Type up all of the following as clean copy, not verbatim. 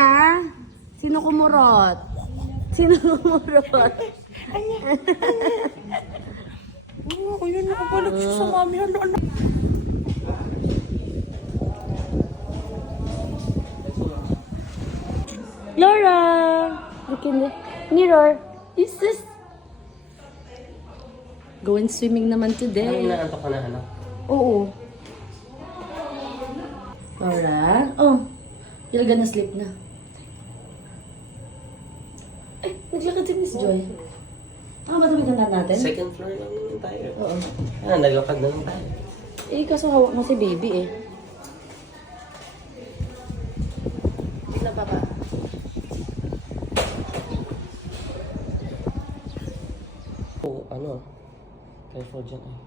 ka? Sino kumurot? Sino kumurot? Ako yun, nakabalik siya sa mami. Ano? Laura! Look in the mirror. Is this? Going swimming naman today. Inaantok ka na, anak? Oo. Laura? Oh, you're gonna sleep na. Ay, naglakad si Miss Joy. Matawid na natin? Second floor lang naman tayo. Oo. Naglakad na lang tayo. Eh, kaso hawak mo si baby eh. Bigla pa ba? Oo, ano? Careful dyan eh.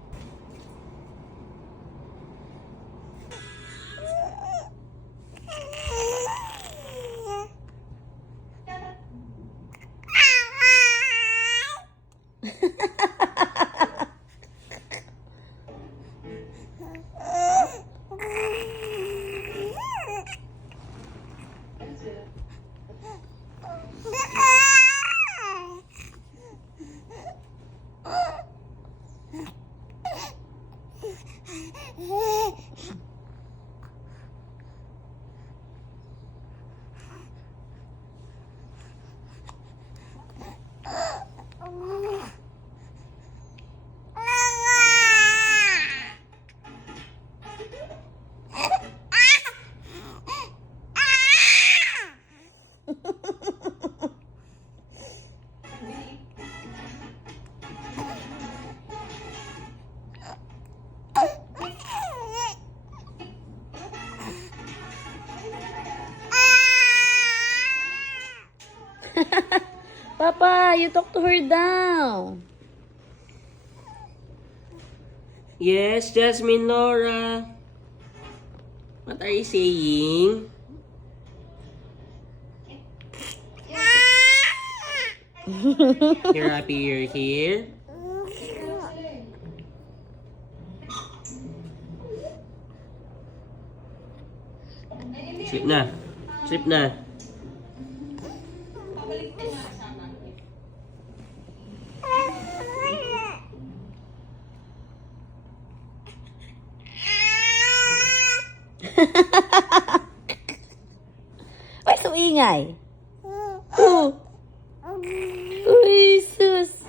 Papa, you talk to her down. Yes, Jasmine Laura. What are you saying? You're happy you're here? Sleep na. Sleep na. Ay, so ingay. Oh. Uy, sus.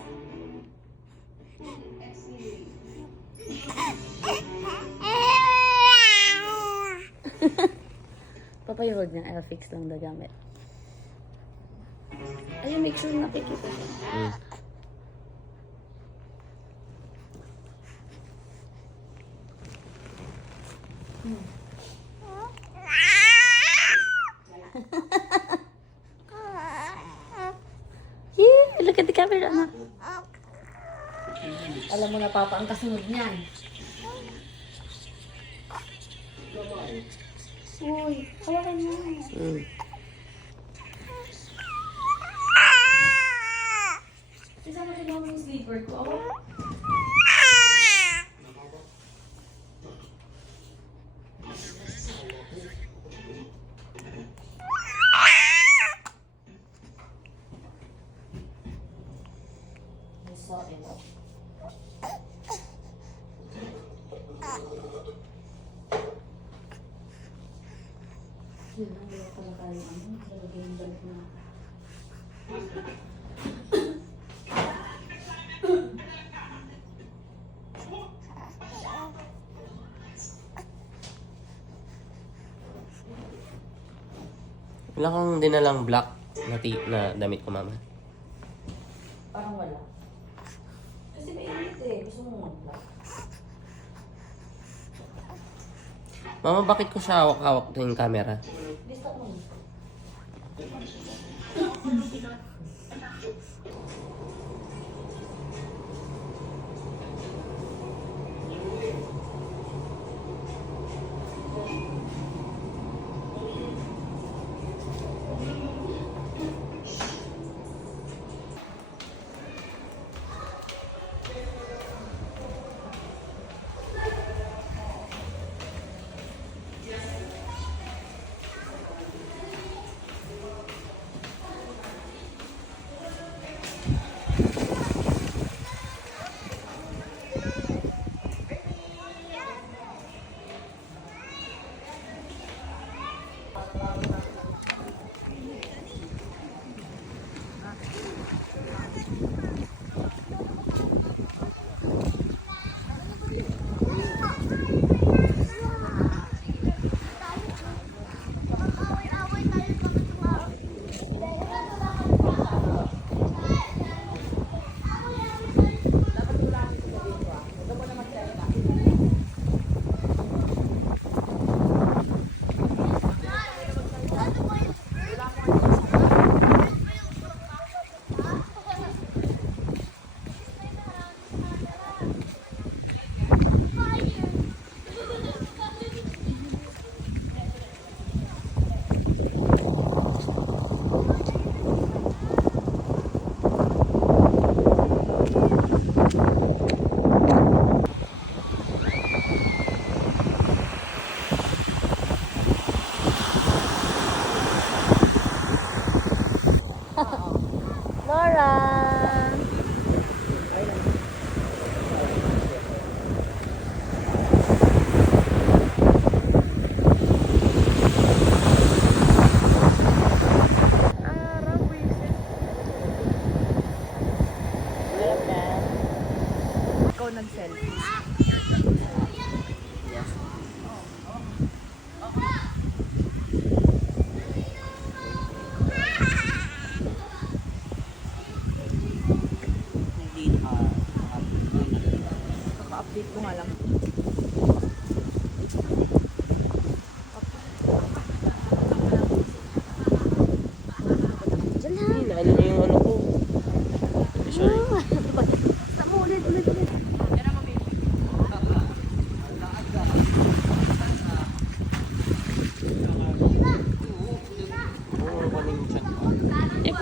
Papa, you hold niya. I'll fix lang the gamit. Ayun, make sure nakikita siya. Yeah, look at the camera, anak. Alam mo na, Papa, ang kasunod niyan. Uy, hawakan mo. Isa na siya yung sleeper ko. Yun, wala pala tayo talaga yung balik na. Wala kang dinalang black na damit ko, mama. Parang wala. Kasi mainit eh. Gusto mo mag-black. Mama, bakit ko siya hawak-hawak yung camera? Lista mo.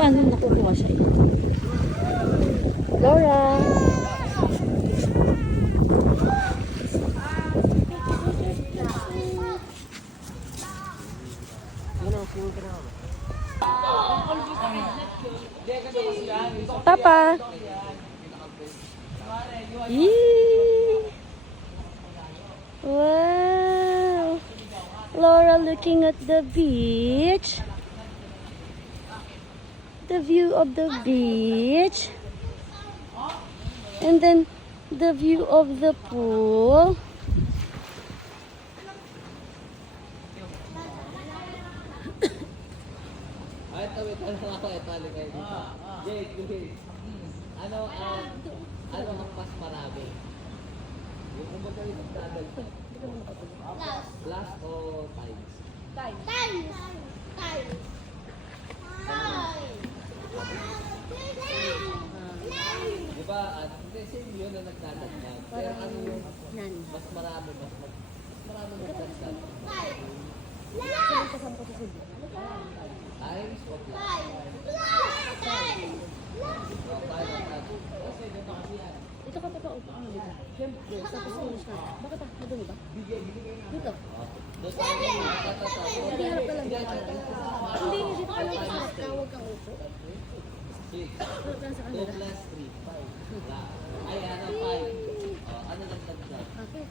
paano nakukuha siya? Laura! Papa! Yee! Wow! Laura looking at the beach. The view of the beach. And then the view of the pool. Ano ang mas marami? Yung kumbaga yung nagdadal. Plus o times? Di ba? Hindi, same yun na nagdadagdag. Pero ano yung mas marami, mas marami nagdadagdag? Times o plus? Ito ka pa pa upo ano dito? Siyempre, sa finish na. Bakit ah? Madumi ba? Dito. Hindi harap ka lang dito. Hindi, dito ka lang sa tawag kang upo. 6. Harap lang sa 2 kanila. plus 3, 5. Wala. Ay, ano 5? Ano nagdagdag? Okay.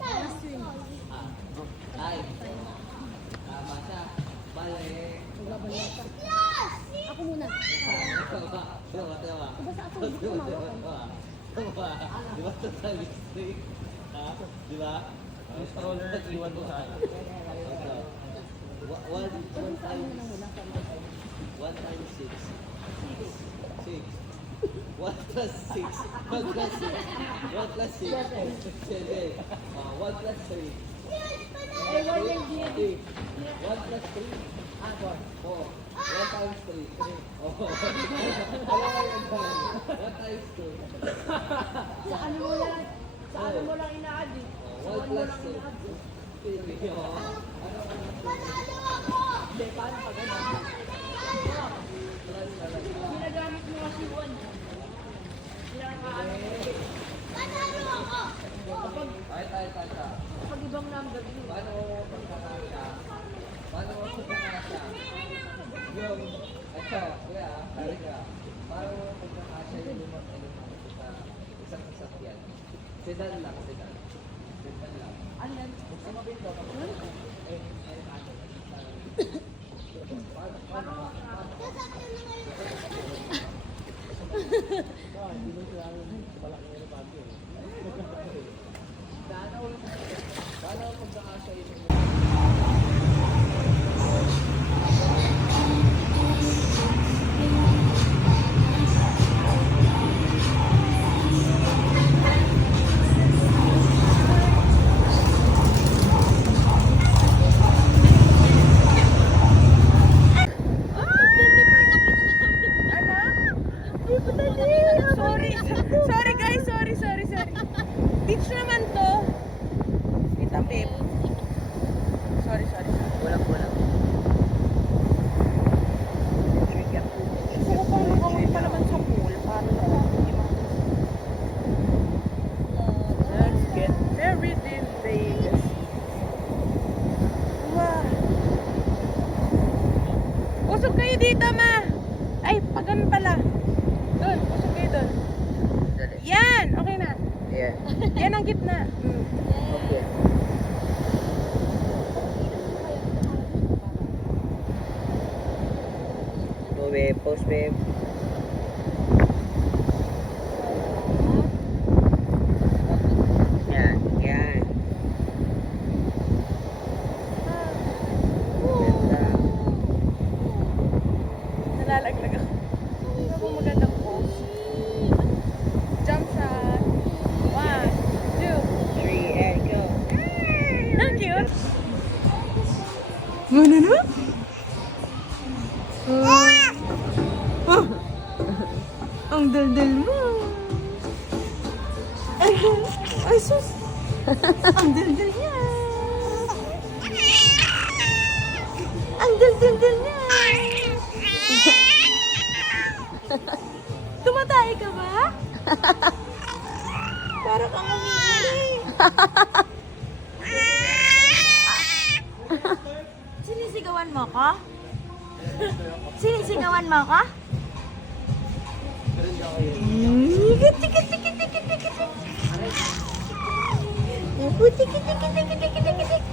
Last swim. Time. Tama siya. Bale. Magbabalik ka. Ako muna. Diba? Basta ako, hindi ko mawak. Di ba totally straight? Ha? Di ba? Yung stroller, iwan mo sa akin. 1 times 6. 6. 1 plus 6. 1 plus 6. 1 plus 6. 7. 1 plus 3. 1 plus 3. 4. 1 times 3. 3. Oh. What times 2? Sa ano mo lang ina-add eh. 1 plus 2. 3. Hindi, paano pag ano? Ginagamit mo kasi 1. Kapag ibang number yun. Paano pagkakasya? Yung, ito, kuya, kari ka. Paano pagkakasya yung limang element sa isang sasakyan? Sedan lang, sedan. Sedan lang. Ano yan? Sumabit ko kapag paano pagkakasya yung Sorry guys, sorry. Beach naman to. Kita babe. Sorry. Walang. Gusto ko pang makawin pa naman sa pool para hindi Let's get married in Vegas. Wow. Usog kayo dito, ma. Ay, pag ganun pala. Doon, usog kayo doon. Yan, okay na. Yeah. Yan ang gitna. Okay. Go babe, post babe. Yan. Ganda. Nalalaglag ako. Ito po magandang pose. Jump shot. 1, 2. 3 and go. Ang cute. Ano na? Ang daldal mo. Ay, sus. Ang daldal niya. Ang daldal niya. ka ba? Para kang umiiling. Sinisigawan mo ko? Sinisigawan mo ko? Tikit, tikit, tikit, tikit, tikit. Tikit, tikit, tikit, tikit, tikit.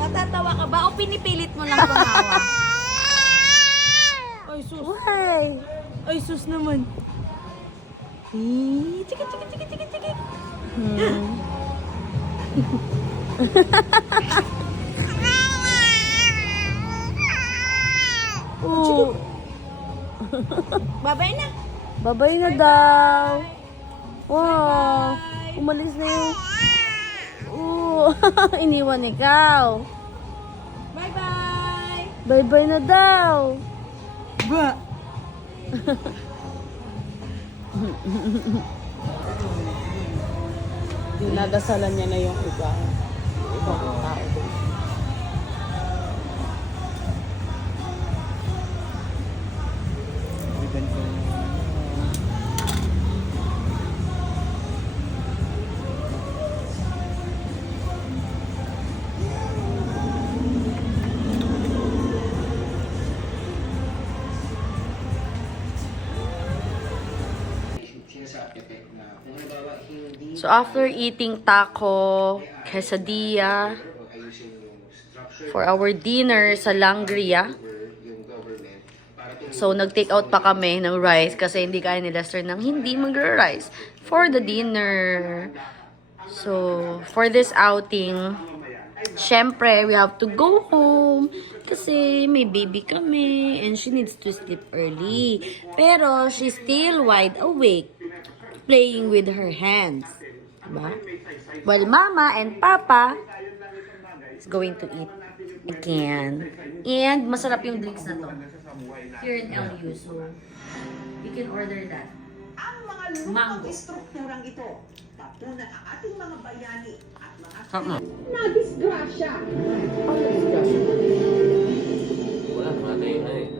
Natatawa ka ba o pinipilit mo lang tumawa? Ay, sus. Why? Ay, sus naman. Tikit, tikit, tikit, tikit, tikit. Oh. Babay na. Babay na daw. Wow. Umalis na yung... Oh. Iniwan ikaw. Bye-bye. Bye-bye na daw. Ba. Dinadasalan niya na yung iba. Ibang tao doon. So after eating taco, quesadilla, for our dinner sa Langria, so nag-take out pa kami ng rice kasi hindi kaya ni Lester ng hindi mag-rice for the dinner. So for this outing, syempre we have to go home kasi may baby kami and she needs to sleep early. Pero she's still wide awake, playing with her hands. Diba? While Mama and Papa is going to eat again. And masarap yung drinks na to. Here in LU. So, you can order that. Ang mga lumang estrukturang ito, tapunan ang ating mga bayani at mga na-disgrasya. Wala, matay na eh.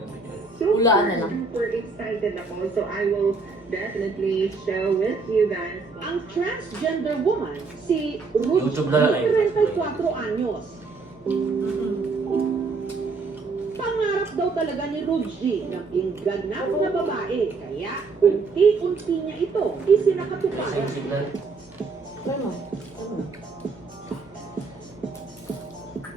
Ulaan na lang. Super excited ako, so I will definitely share with you guys ang transgender woman, si Ruth, YouTube na lang eh. 34 anyos. Pangarap daw talaga ni Ruji ng ganap na babae, kaya unti-unti niya ito isinakatupad.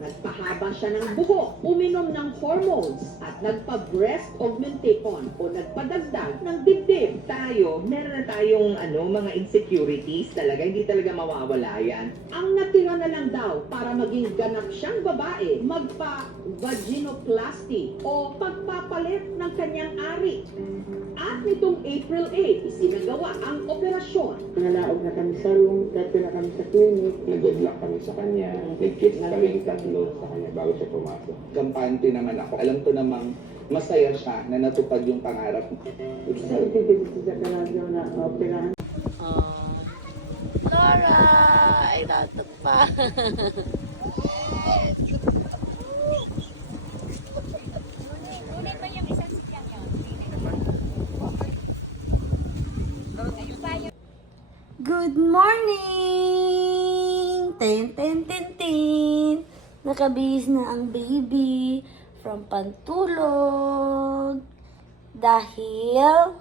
Nagpahaba siya ng buhok, uminom ng hormones, at nagpa-breast augmentation o nagpadagdag ng dibdib. Tayo, meron na tayong mga insecurities talaga, hindi talaga mawawala yan. Ang natira na lang daw para maging ganap siyang babae, magpa-vaginoplasty o pagpapalit ng kanyang ari. At nitong April 8, isinagawa ang operasyon. Nalaog na kami sa room, dati na kami sa clinic, nag-good luck kami sa kanya, nag-kiss kami tatlo sa kanya bago siya pumasok. Kampante naman ako. Alam ko namang masaya siya na natupad yung pangarap mo. Excited kasi sa kanadyo na operahan. Laura! Ay, natok pa. Good morning! Ten, ten, ten, ten. Nakabihis na ang baby from pantulog. Dahil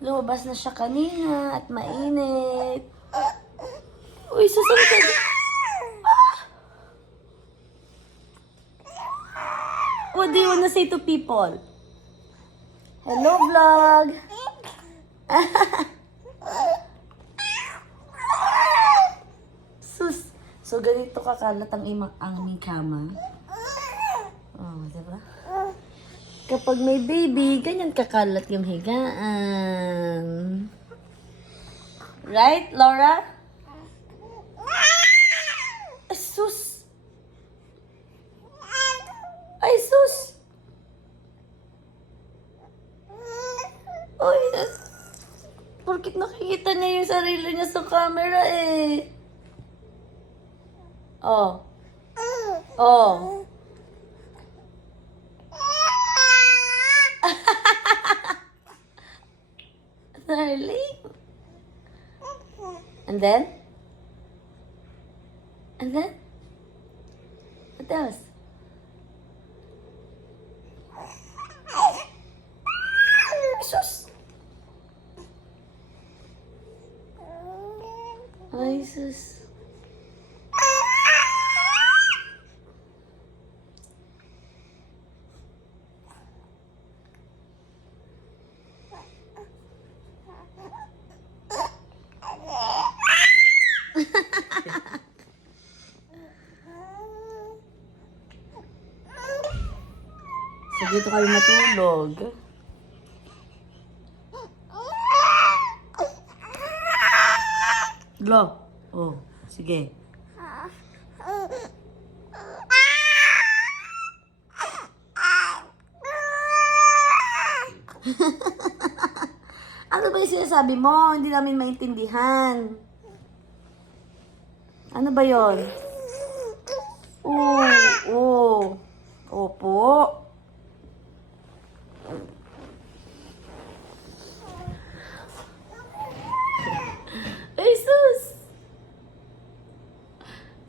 lumabas na siya kanina at mainit. Uy, susunod. What do you wanna say to people? Hello, vlog! Sus! So, ganito kakalat ang aming kama. Oh, diba? Kapag may baby, ganyan kakalat yung higaan. Right, Laura? Ay, sus! Ay, sus! Uy, porkit nakikita niya yung sarili niya sa camera eh. Oh. Oh. Darling. And then? And then? What else? Sus! Ay, sus. So, dito kayo matulog. Lo. Oh, sige. Ano ba yung sinasabi mo? Hindi namin maintindihan. Ano ba yon? Oo. Opo. Ay, sus!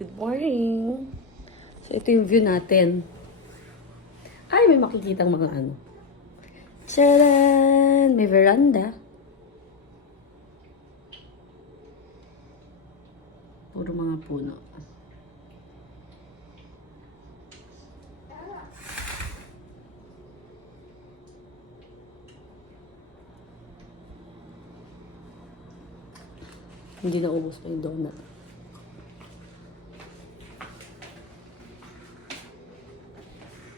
Good morning. So, ito yung view natin. Ay, may makikitang mga ano. Tcharan! May veranda. Puro mga puno. Hindi na ubos pa yung donut.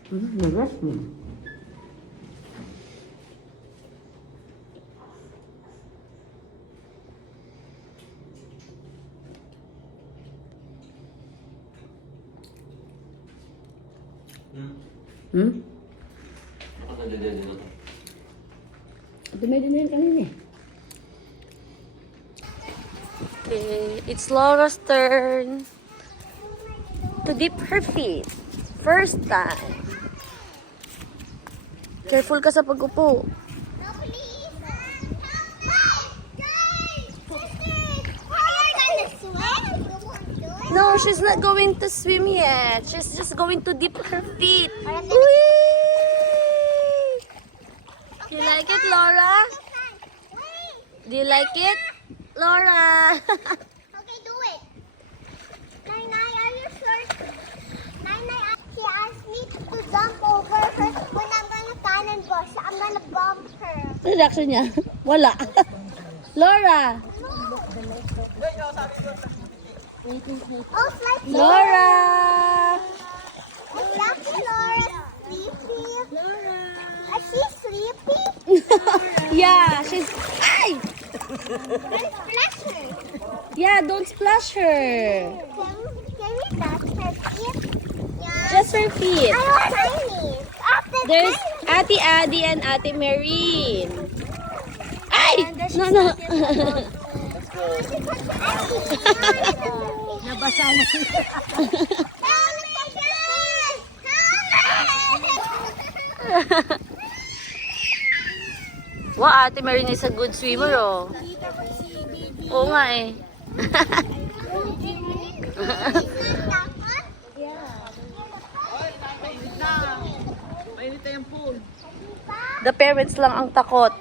Nagas mo. Dumay din na yun kanina eh. Okay, it's Laura's turn to dip her feet. First time. Careful ka sa pag-upo. No, she's not going to swim yet. She's just going to dip her feet. Whee! You like it, Laura? Do you like it, Laura? Okay, do it. Nai, are you sure? Nai, she asked me to jump over her when I'm gonna cannonball. So I'm gonna bump her. Ano reaction niya? Wala. Laura! Oh, it's like Laura! It's like Laura sleepy. Laura. Is she sleepy? Yeah, she's... Ay! Let's splash her. Yeah, don't splash her. Can we touch her feet? Yeah. Just her feet. I want tiny. After There's Ate Adi and Ate Marine. Ay! No. Nabasa na siya. Wow, Ate Marine is a good swimmer, oh. Oo nga eh. The parents lang ang takot.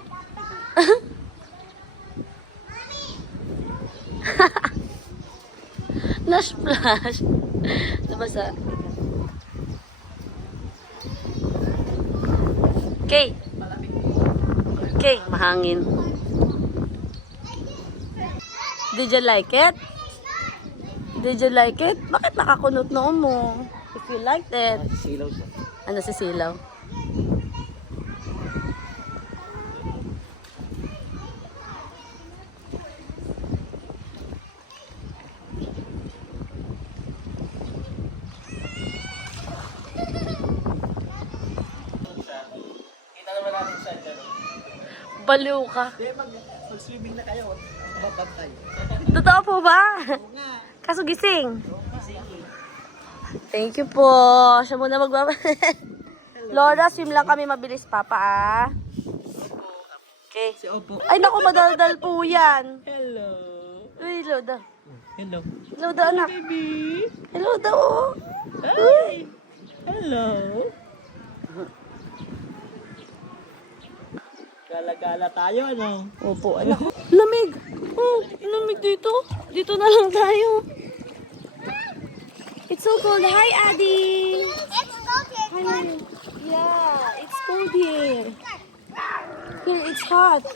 Na-splash. Nabasa. Okay. Okay, mahangin. Did you like it? Did you like it? Bakit nakakunot noo mo? If you liked it. Silaw siya. Ano si Silaw? Kita naman natin siya dyan. Baliw ka. Mag-swimming na kayo. Mabantay. Totoo po ba? Kaso gising. Thank you po. Siya muna magbabalik. Laura, swim lang kami mabilis, Papa, ah. Okay. Si Opo. Ay, naku, madaldal po yan. Hello. Uy, Loda. Hello. Loda, anak. Baby. Hello daw, oh. Hi. Hello. Gala-gala tayo, ano? Opo, anak. Lamig. Oh, lamig dito. Dito na lang tayo. It's so cold. Hi, Addy. It's okay. Yeah, it's cold here. Here, it's hot.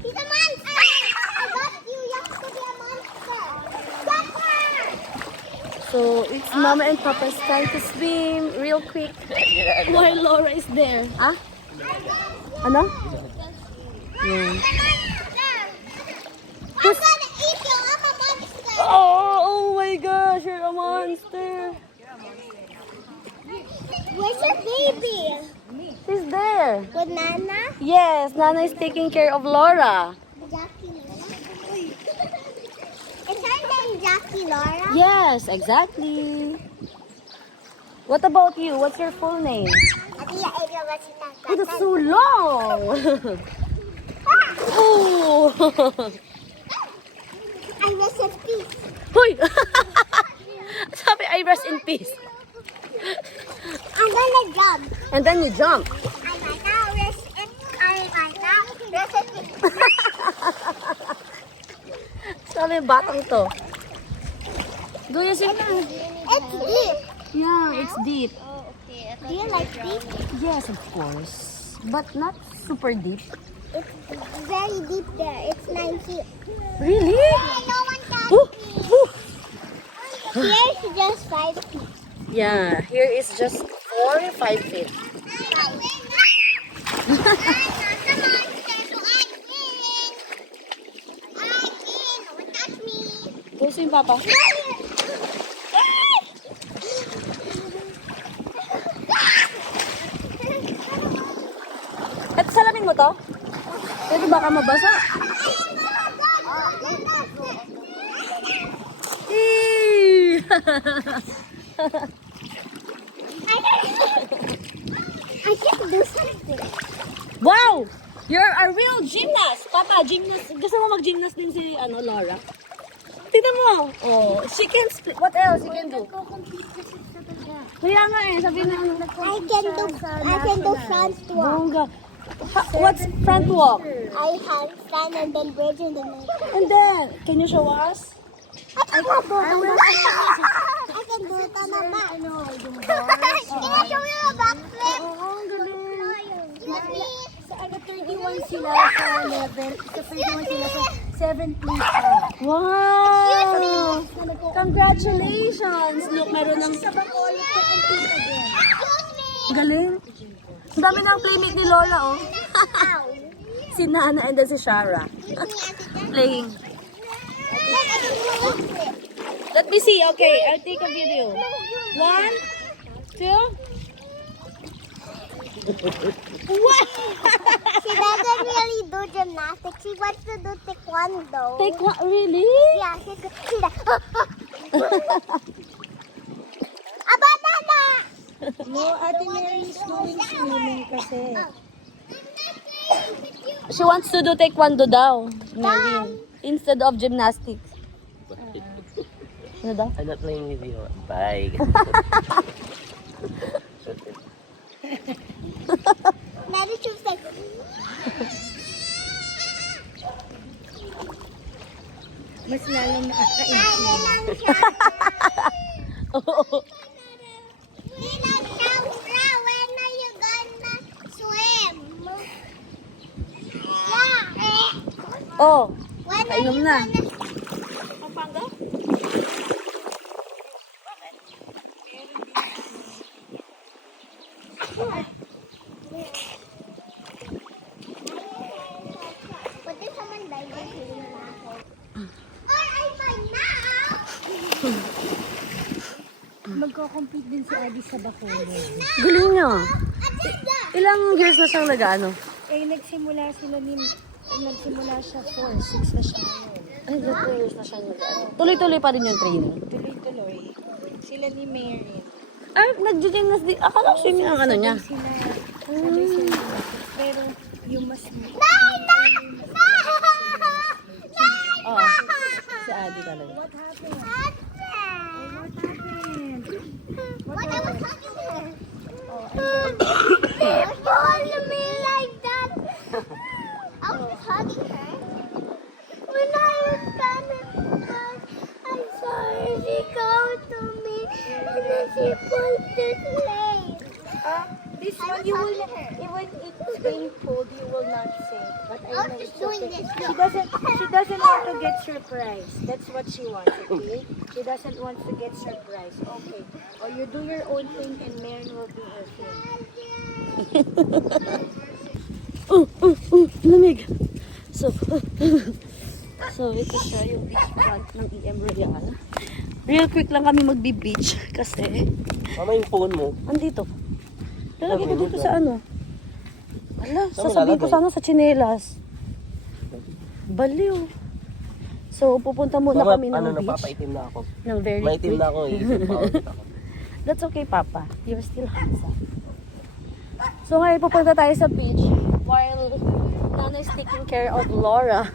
He's a monster. I got you. You have to be a monster. Get her. So, it's Mama and Papa's time to swim real quick while Laura is there. Ah? Ano? Yeah. I'm gonna eat you. I'm a monster. Oh my gosh, you're a monster. Where's your baby? He's there. With Nana? Yes, Nana is taking care of Laura. Jackie Laura? Is her name Jackie Laura? Yes, exactly. What about you? What's your full name? Adia Adria Wasita. Oh, that's so long. Oh. I rest in peace. Hoy! Sabi, I rest in peace. I'm gonna jump. And then you jump. I might now rest in peace. Sabi, batang to. Do you see? It's deep. Yeah, it's deep. Do you like deep? Yes, of course. But not super deep. It's very deep there. It's 9 feet. Really? No one can Ooh, see. ooh. Here's just 5 feet. Yeah, here is just 4 or 5 feet. Go swim, Papa. At salamin mo to? Ito baka mabasa. Eee! I can do something. Wow! You're a real gymnast! Papa, gymnast. Gusto mo mag-gymnast din si Laura? Tignan mo. Oh, she can what else she can do? Kaya nga sabihin na I can do front walk. Bongga. What's front walk? I handstand and then bridge and then And then, can you show us? I can do it on a mat. Can I show you a backflip? Excuse me. Sa 31 sila sa level, sa 31 sila sa 7 place Wow! Congratulations! Look, meron ng sa Bacolod to compete again. Excuse me. galing. Ang dami ng playmate ni Lola, oh. Ow. Si Nana and then si Shara. Playing. Let me see. Okay, I'll take a video. 1, 2. What? She doesn't really do gymnastics. She wants to do taekwondo. Take what? Really? Yeah, she's like, a banana! No, Ate Mary is doing swimming kasi. She wants to do taekwondo daw, Mary. Instead of gymnastics. Ano daw? I'm not playing with you. Bye. Mary choose like, Mas lalong nakakain. ano lang siya. Oo. Nilang Laura, when are you gonna swim? Yeah. Oh, When are Kainom you na. gonna Pwede sa Manday, maghiling na ako. Or I find now! Magko-compete din si Adi sa Bacolod. galing niya. Agenda! Ilang years na siyang nag-ano? Nagsimula siya 4, 6 na siya ngayon. Ay, 2 years na siyang nag-ano. Tuloy-tuloy pa rin yung training. Tuloy-tuloy. Sila ni Mary. Ay, nag-gymnast din. Akala ko swimming ang ano niya. Sabay sila. Pero yung mas... Oh, si Adi talaga. What happened? What I was talking to her. Oh, Don't hold me like that. I was hugging her. When I was coming back, I saw her. She came to me and then she pulled this leg. this I one was you will, hugging her. even it's painful, you will not say. But I I was know just it's doing okay. this. She doesn't want to get surprised. That's what she wants, okay? She doesn't want to get surprised. Okay. Or you do your own thing and Maren will do her thing. Lamig. So, so ito siya yung beach front ng EM Royal. Real quick lang kami magbi-beach kasi Mama, yung phone mo. andito. Lalagay ko dito sa ano. Ala, Saan mo sasabihin ko lalagay? sana sa tsinelas. Baliw. So, pupunta muna Mama, kami ng ano, beach. napapaitim na ako. Ng very Maitim quick. na ako, iisip pa ako. That's okay, Papa. You're still handsome. So, ngayon pupunta tayo sa beach while Nana is taking care of Laura.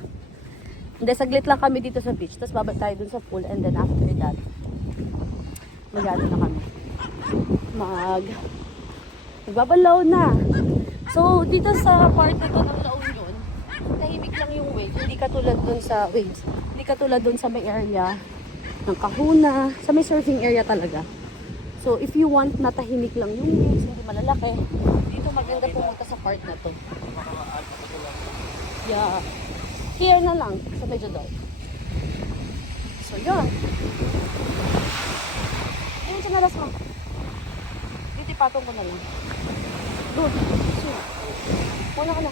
Hindi, saglit lang kami dito sa beach. Tapos babalik tayo dun sa pool and then after that, mag-ano na kami. Magbabalaw na. So, dito sa part na to ng La Union, tahimik lang yung waves. Hindi katulad dun sa waves. Hindi katulad dun sa may area ng Kahuna. Sa may surfing area talaga. So, if you want na tahimik lang yung waves, hindi malalaki, dito maganda pumunta sa part na to. Yeah. Here na lang, sa medyo doon. So, yun. Ayun, sinalas mo. Dito ipatong ko na lang. Doon. Sure. Muna ka na.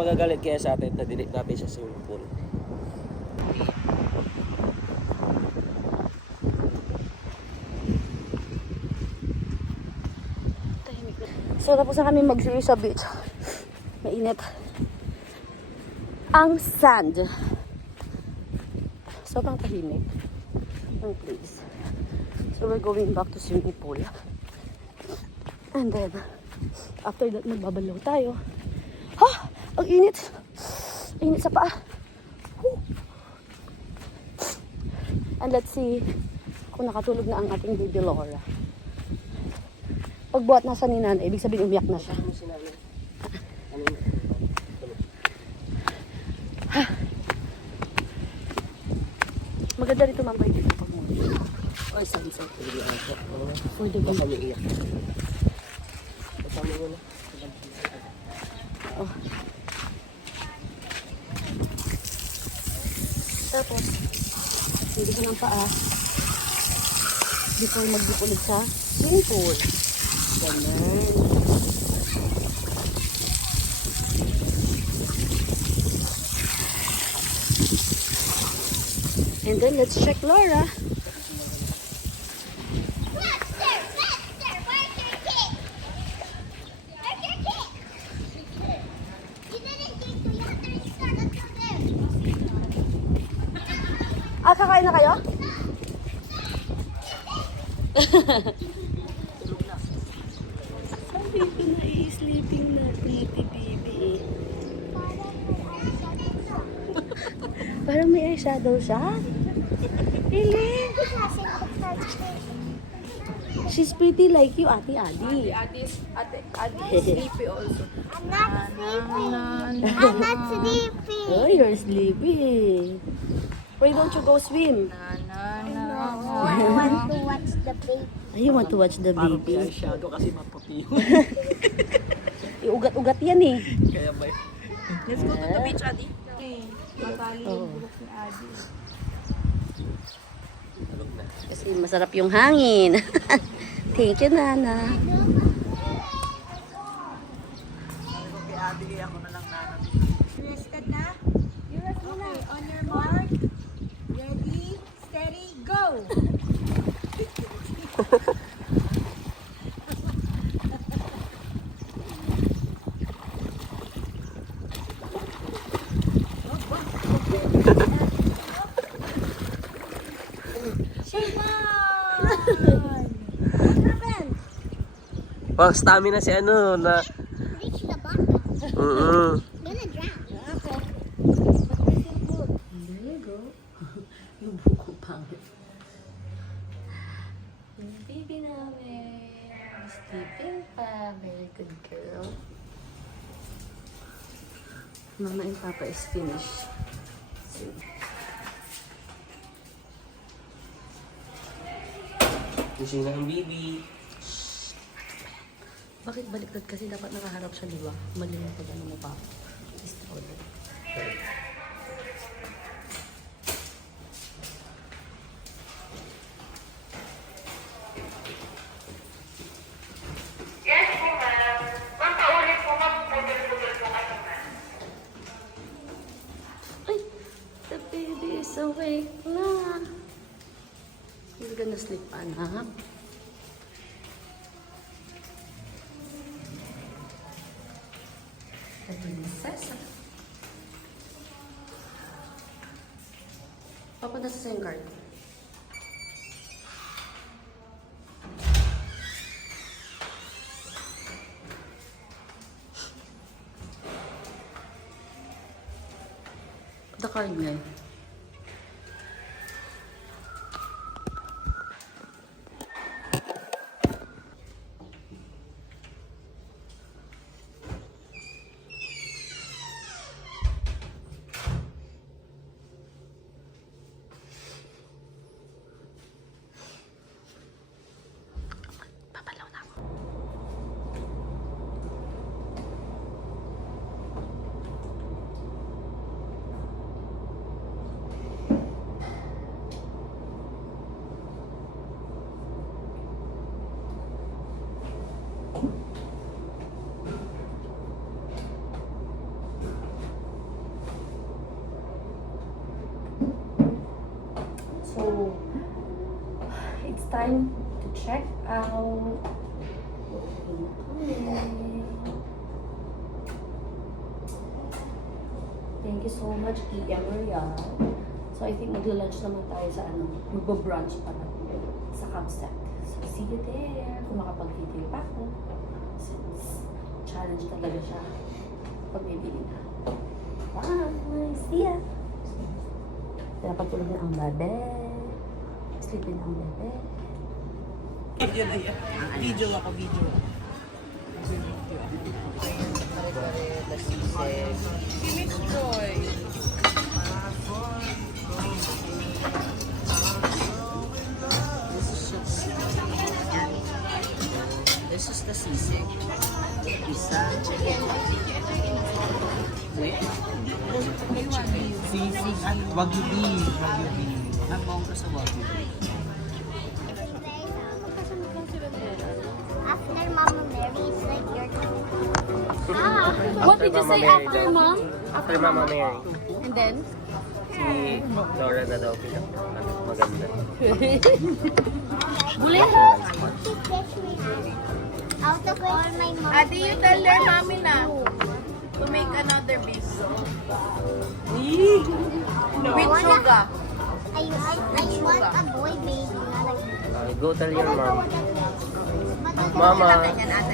magagalit kaya sa atin, na-delete natin sa swimming pool. So, tapos na kami mag-series sa beach. Mainit. Ang sand. Sobrang tahimik ng place. So, we're going back to swimming pool. And then, after that, magbabalaw tayo. Ha! Ang init! Init sa paa. Whew. And let's see kung nakatulog na ang ating baby Laura. Pagbuhat nasa ni nanay, ibig sabihin umiyak na siya. Maganda rito mambay dito pag mo. Ay, sorry. For the Baka baby. may iyak. Kasama mo na. Oh. Tapos, hindi ko ng paa before magdipulog sa swimming pool. Ganun. And then, let's check Laura. Ah, kakain na kayo? Sabi ko na i-sleeping na pretty baby eh. Parang may eyeshadow siya. Really? She's pretty like you, Ate Adi. Ate is sleepy also. I'm not sleepy. I'm not sleepy. Oh, you're sleepy. Why don't you go swim? I want to watch the baby. You want to watch the baby? Shadow kasi maputi. Iugat-ugat yan eh. Kaya may... Let's go to the beach, Adi. Matali Oo. yung bulok ni Adi. Kasi masarap yung hangin. Thank you, Nana. Rested na? You rest muna. Okay, on your mark. Ready, steady, go! Pang stamina si ano na... Reach the bottom. Gonna drown. There you go. Yung buko pangit. Yung baby namin. Sleeping pa. Very good girl. Mama and Papa is finished. Gising na ang baby. Bakit baliktad? Kasi dapat nakaharap siya, di ba? Mali na pag ano mo pa. Stroller. Ay! The baby is awake na. You're gonna sleep, anak. The princess. Papa, nasa sa yung card. The card niya. Papalaw na ako. So, it's time to check out. Thank you so much, EM Royal. So, I think magla-lunch naman tayo sa magbo-brunch pa na sa Camset. So, see you there. Kung makapag-video pa ako. Since challenge talaga siya pag may bili na. Bye! See ya! Dapat tulog na ang bebe. Sleepin na ang bebe. Video na yan. Video ako, video. Si Miss Joy. This is the sisig. Isa. Sisig at wagyu beef. Ang bawang ko sa wagyu beef. After Mama Mary, it's like your turn. What did you say after mom? After Mama Mary. And then? Si Laura na daw maganda. Buli? She takes me out of all my mom. Adi, you tell their mommy na to make another beef. With sugar. I want a boy baby, not a Go tell your I don't know mom. what that means. Mama,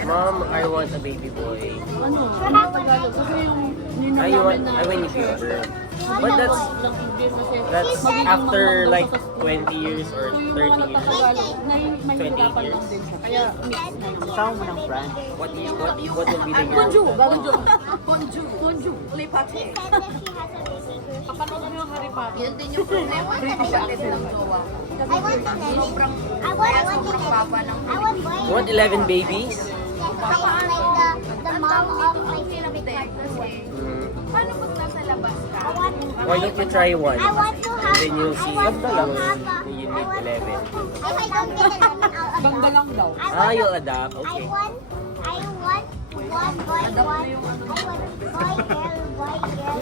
Mom, I want a baby boy. Ano? Ano Tagalog? Kasi yung ninong namin na... I want a baby girl. But that's after like 20 years or 30 years. Nahihirapan lang din siya. Kaya mix na lang. Kasama mo ng brand. What will be the year? Bonjour! Bonjour! Bonjour! Bonjour! Play pati. She said that she has a baby girl. Kapanood mo yung Harry Potter. Yan din yung problema ng kapatid ng jowa. I want 11. I want boy. You want 11 babies? Yes, like the mom of my favorite cartoon. Paano pag nasa labas ka? I want. Why don't you try one? I want to have. And then you'll see I want to have you I need want 11. If I don't get 11, I'll Bangga adopt. lang daw. Ah, you'll adapt. I Okay. want one boy, one. I want boy, girl.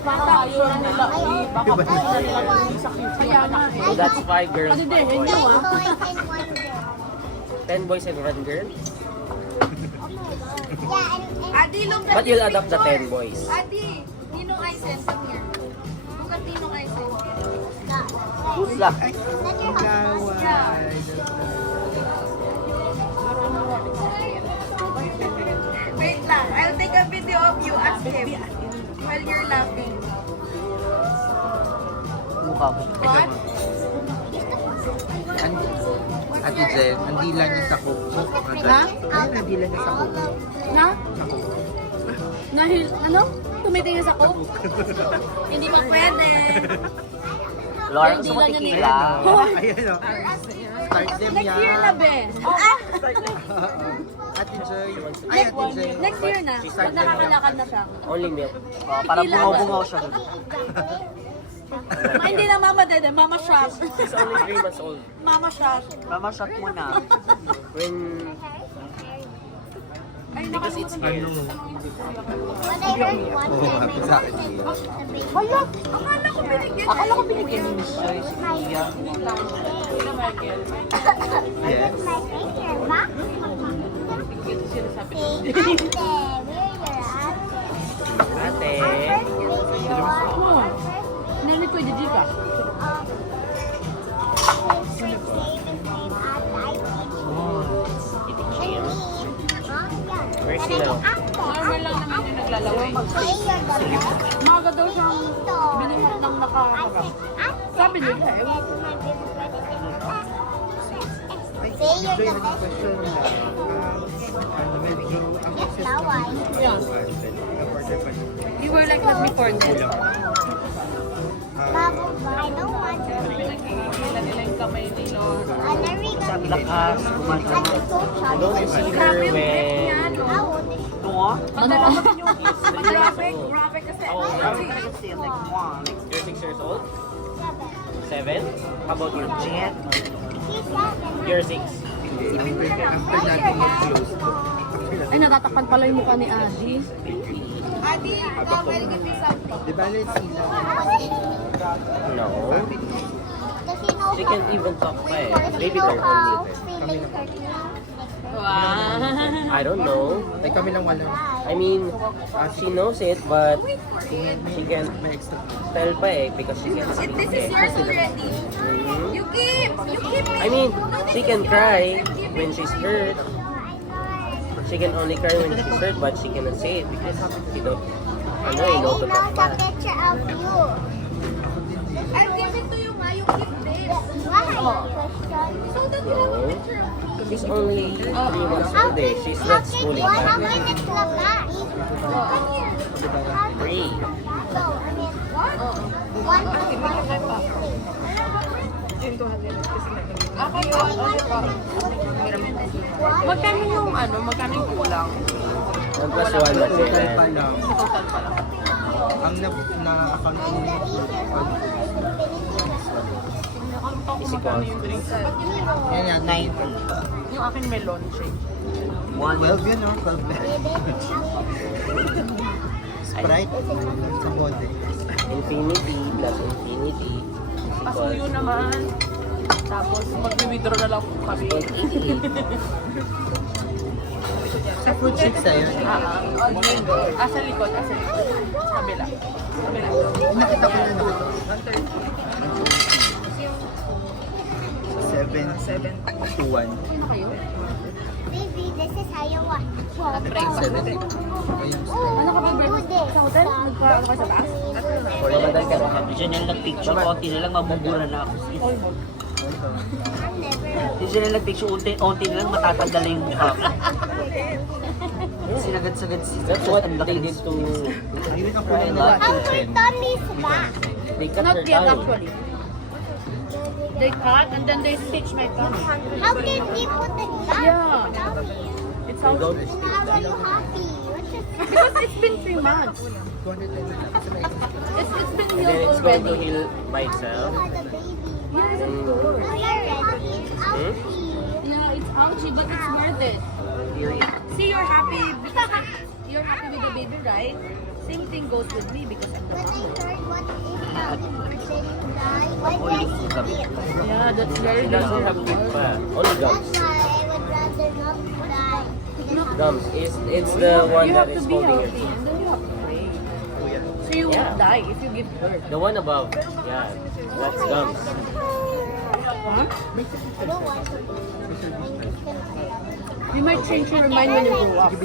Para ayaw na nila. Baka ayaw na nila. Kaya na. So that's 5 girls, Kasi 5 din, hindi boys. mo. 10 boys and 1 girl. 10 boys and 1 girl? Yeah, and Adi, look at But you'll this adopt the picture. 10 boys. Adi, Ninong Aisen, come here. Look at Ninong Aisen. Who's that? Is that your husband? Yeah. Wait lang, I'll take a video of you. Ask him. While you're laughing. Mukha mo. What? Ate Jen, ang dila niya sa kuko. Ha? Ay, ang dila niya sa kuko. Na? Nahil, ano? Tumitingin sa coke? Hindi pa pwede. Laura, Ay, gusto mo dila niya tequila? Hoy! Ayan o. Start them Next year na, be. Ate Joy. Ay, Ate Joy. Next year na. Pag nakakalakad na siya. Only milk. Para bungaw-bungaw siya. Hindi na mama dede, mama shop. She's only 3 months old. Mama shop. Mama, shot mo na. When Because it's new. But I heard one time my mom said the baby. Akala ko binigyan. Akala ko binigyan ni Miss Joy, si Iya. Yes. My picture, ba? Ate, we're your ate. ate, Our first baby, our first Nani ko, Gigi ka. his first name is named Ate. And me, Where's and Sino? Normal lang naman yung naglalaway. Maga daw siyang binimot ng nakaharap. Sabi nila, ewan ko. Say you're the best. Yes, laway. Yeah. You were like that before then. Bago ba? I don't want to. Nila yung kamay ni Lord. Sa lakas, I'm kumanta. so chubby. Grabe when How old is she? Tungo? Ano? Grabe kasi. How old are you? Say like one. You're 6 years old? 7. 7? How about you? Jet. She's 7. You're 6. How's your dad? Ay, natatakpan pala yung mukha ni Adi. Adi, now I'll give you something. Di ba sila? No. Does he know She can't even talk pa eh. Baby know turtle how neither. feeling her feelings. Wow. I don't know. Ay, kami lang wala. I mean, she knows it, but she can't tell pa eh because she can't speak eh. Mhm. You keep I mean, she can cry when she's hurt. She can only cry when she's hurt, but she cannot say it because she don't, ano eh, no to talk pa. a picture of you. I'm giving to you nga yung keep this. Why? Question. So that you have a picture of me. She's only 3 months old eh. She's not schooling How pa. can it labas? Three. So, I mean, one. Ako yun. Magkano yung magkano yung kulang? 1 plus 1 Total kasi pa lang. Total pa lang. Ang na-account ko is equal. yan yan, 90. Yung akin melon shake. 12 yun, no? 12 na. Sprite, sa bote. Infinity plus infinity is Pasuyo equal naman. Tapos mag-withdraw na lang po kami. 'Sa fruit shake sa'yo, Asa likod, asa likod. Kabila. Kabila. nakita ko na no? 7 to 1. Baby, this is how you watch. Breakfast. Ano ka ba, do this. Sa hotel? Ano ka sa taas? Mamadal ka na. Diyan na nag-picture, konti na lang, mabubura na ako. I'm never. Diyan na nag-picture, konti na lang, matatanggal na yung mukha ko. Sinagad-sagad si That's what they did to Ayun ang kulay nila. Our tummy's back. they cut Not her yet tongue. actually. They cut and then they stitch my tongue. How can we put it back? Yeah. It sounds Don't How are you happy? What's your because it's been 3 months. It's been And then healed it's going to already. heal by itself. the baby? Yes, of Mm. course. Are you ready? Hmm? Yeah, it's ouchy, but it's worth it. See, you're happy because you're happy with the baby, right? Same thing goes with me because I'm the When I mom. heard what is why did I skip? Yeah, that's very She doesn't have teeth pa. Only gums. That's why I would rather not cry. Gums is it's the one You that have to is be holding healthy your and then you have to pray. So you Yeah. won't die if you give birth. The one above. Yeah. That's gums. Huh? I don't want to. You might change your mind when you grow up. I'm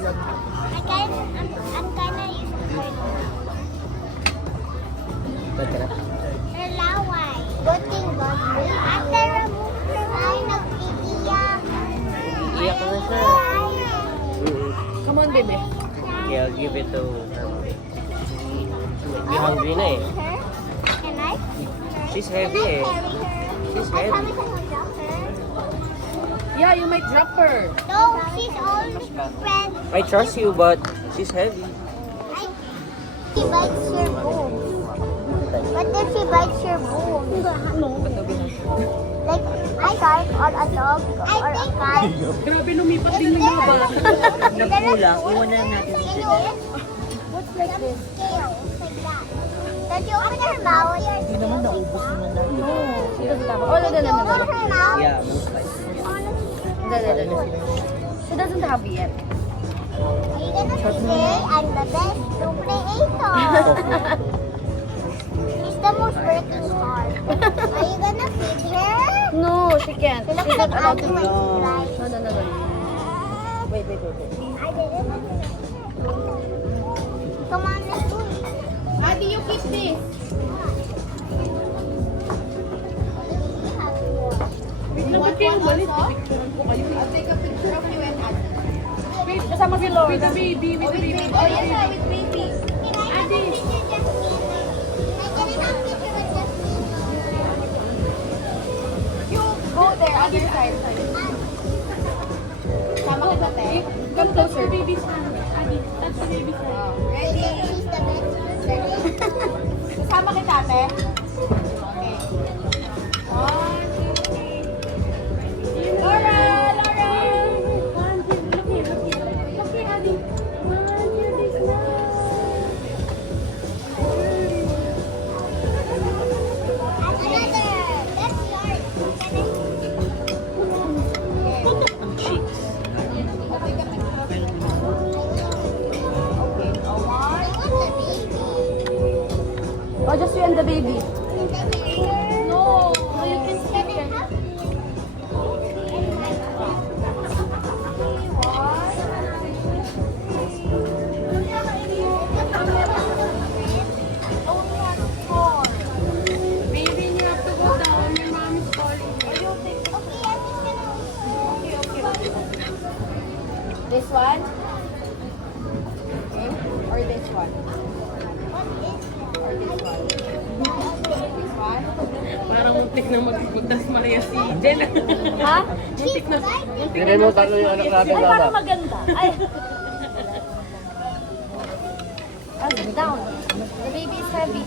kinda used to her. Ba't ka na? Laway. Good thing God made. After remove her, ay nag-iiyak. Iiyak na siya. Mm-mm. Come on, baby. Okay, I'll give it to her. Be hungry na eh. Her? Can I? She's heavy eh. She's heavy. Can I drop her? Yeah, you might drop her. No, she's all friend. I trust you, but she's heavy. She bites your bones. What if she bites your bones? Like a shark or a dog or a cat. Grabe, lumipat din yung mga bata. Nagkulang, iwan na lang natin Can siya. you? What's like this? Scales like that. Does she open her mouth? Hindi naman naubos naman natin. She doesn't have Oh, no, no, no, no, Open no. her mouth. Yeah, most likely. No, no, no, no. She doesn't have it yet. Are you gonna say I'm the best creator? She's the most working hard. Are you gonna feed her? No, she can't. She looks She's like not allowed to Adi when feed. she flies. No, no, no, no. Wait, wait, wait, wait. I didn't. Come on, let's do it. Adi, you keep this. Dapat kayo umalis. I'll take a picture of you and Adi. Wait, kasama si Lord. With the baby, with the baby. Oh, yes, with baby. Can I have a picture just me? Can I have a picture with just me? You go there, other side. Sama kita, te. Come closer. Baby Adi, that's the baby side. Ready? She's the best creator. Kasama kita, te. Okay. 1, 2, 3. Laura! Laura! 1, 2, look here, look here. Look here, Adi. 1, 2, 3, smile. Another. That's yours. one? Okay. Or this one? Or this one? This one? Parang muntik na magdas Maria si Jen. Ha? Hindi mo talo yung anak natin, Ay, Mama. parang maganda. Ay. Down. The baby is heavy.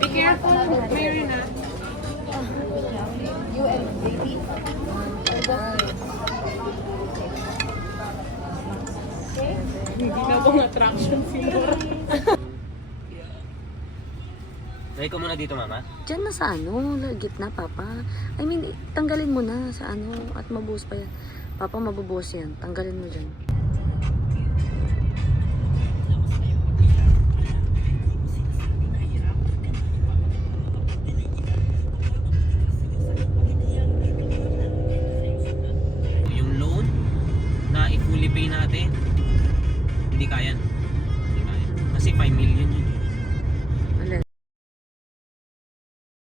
Be careful, Mary na. You and baby. Hindi na bang attraction siguro. Try ko muna dito, Mama. Diyan na sa ano, gitna, Papa. I mean, tanggalin mo na sa ano at mabuhos pa yan. Papa, mabubuhos yan. Tanggalin mo dyan. Yung loan na i-fully pay natin, hindi kaya.